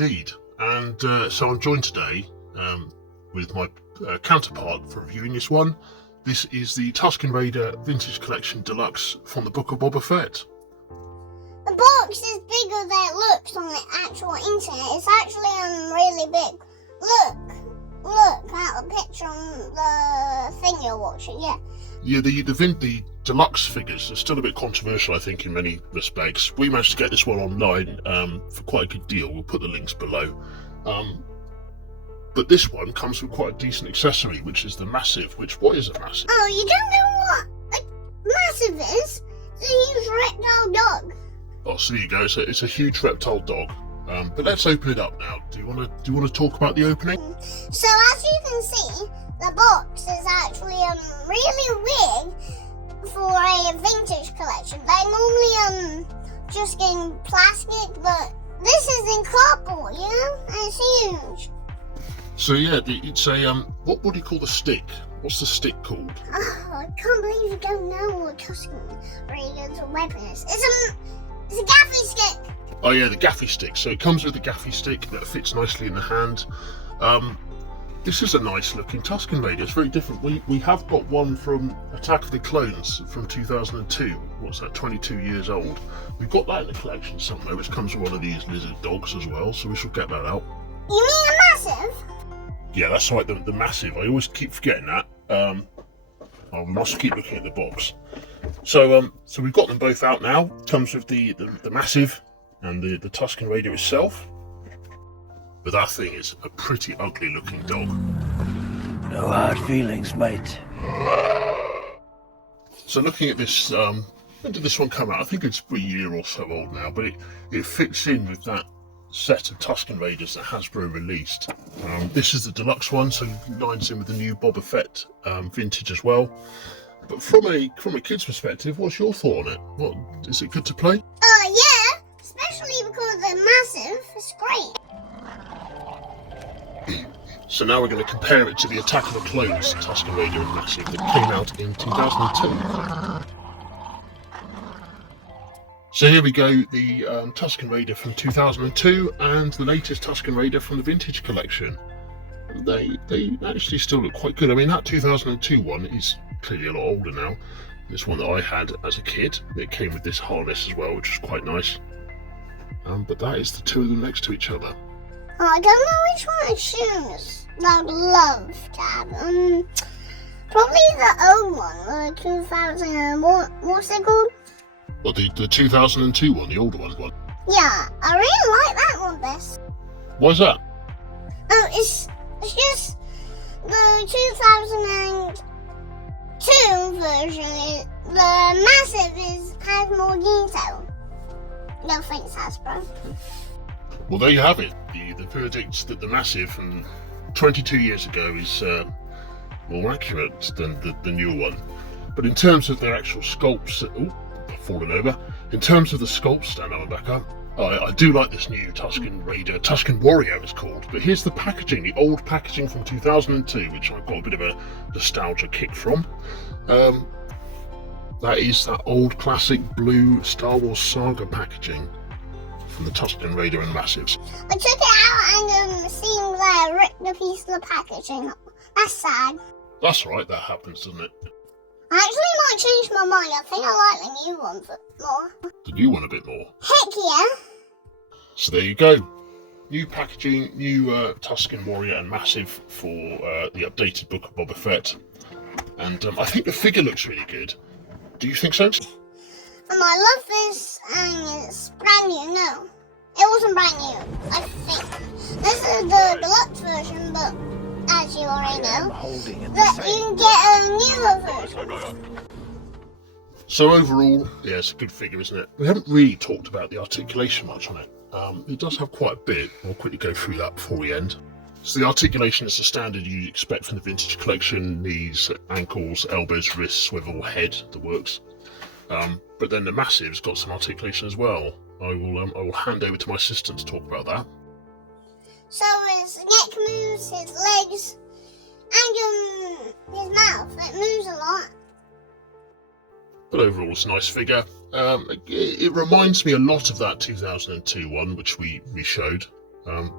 indeed. And so I'm joined today with my counterpart for reviewing this one. This is the Tusken Raider Vintage Collection Deluxe from the Book of Boba Fett. The box is bigger than it looks on the actual internet. It's actually really big. Look at the picture on the thing you're watching, yeah. Yeah, the deluxe figures are still a bit controversial, I think, in many respects. We managed to get this one online for quite a good deal. We'll put the links below. But this one comes with quite a decent accessory, which is the Massif. What is a Massif? Oh, you don't know what a Massif is? It's a huge reptile dog. Oh, so there you go. It's a huge reptile dog. But let's open it up now. Do you want to talk about the opening? So as you can see, the box is actually really big for a vintage collection. They normally just get in plastic, but this is in cardboard, you know? And it's huge. So yeah, it's a what do you call the stick? What's the stick called? Oh, I can't believe you don't know what Tusken Raider's weapon is. It's a gaffy stick. Oh yeah, the gaffy stick. So it comes with a gaffy stick that fits nicely in the hand. This is a nice looking Tusken Raider. It's very different. We have got one from Attack of the Clones from 2002. What's that, 22 years old. We've got that in the collection somewhere, which comes with one of these lizard dogs as well, so we shall get that out. You mean a Massif? Yeah, that's right, the Massif. I always keep forgetting that. I must keep looking at the box. So we've got them both out now. Comes with the Massif and the Tusken Raider itself. But that thing is a pretty ugly looking dog. No hard feelings, mate. So looking at this, when did this one come out? I think it's a year or so old now, but it fits in with that set of Tusken Raiders that Hasbro released. This is the deluxe one, so it lines in with the new Boba Fett vintage as well. But from a kid's perspective, what's your thought on it? Is it good to play? Yeah, especially because the Massif is great. So now we're going to compare it to the Attack of the Clones Tusken Raider and Massif that came out in 2002. So here we go, the Tusken Raider from 2002 and the latest Tusken Raider from the Vintage Collection. They actually still look quite good. I mean, that 2002 one is clearly a lot older now. This one that I had as a kid, it came with this harness as well, which is quite nice. But that is the two of them next to each other. Oh, I don't know which one I choose. I'd love to have. Probably the old one, the 2000. What's it called? Well, the 2002 one, the older one. Yeah, I really like that one best. Why's that? Oh, it's just the 2002 version. The Massif has more detail. No thanks, Hasbro. Well, there you have it. The verdict that the Massif from 22 years ago is more accurate than the newer one. But in terms of their actual sculpts, fallen over. In terms of the sculpt, stand up and back up. I do like this new Tusken Raider, Tusken Warrior it's called, but here's the packaging, the old packaging from 2002, which I've got a bit of a nostalgia kick from. That is that old classic blue Star Wars Saga packaging from the Tusken Raider and Massifs. I took it out and seemed like I ripped a piece of the packaging. That's sad. That's right, that happens, doesn't it? I actually might change my mind. I think I like the new one more. The new one a bit more. Heck yeah! So there you go. New packaging, new Tusken Warrior and Massif for the updated Book of Boba Fett. And I think the figure looks really good. Do you think so? I love this, and it's brand new. No, it wasn't brand new, I think. This is the deluxe version, but as you already know, that you can get a newer version. So overall, yeah, it's a good figure, isn't it? We haven't really talked about the articulation much on it. It does have quite a bit. I'll quickly go through that before we end. So the articulation is the standard you'd expect from the vintage collection: knees, ankles, elbows, wrists, swivel, head, the works. But then the Massif's got some articulation as well. I will hand over to my assistant to talk about that. So his neck moves, his legs, and his mouth. It moves a lot. But overall, it's a nice figure. It reminds me a lot of that 2002 one, which we showed.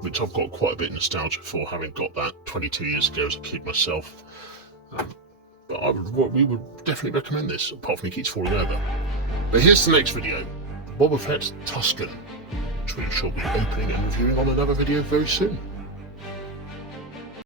which I've got quite a bit of nostalgia for, having got that 22 years ago as a kid myself. But we would definitely recommend this, apart from he keeps falling over. But here's the next video, Boba Fett Tusken, which we shall be opening and reviewing on another video very soon.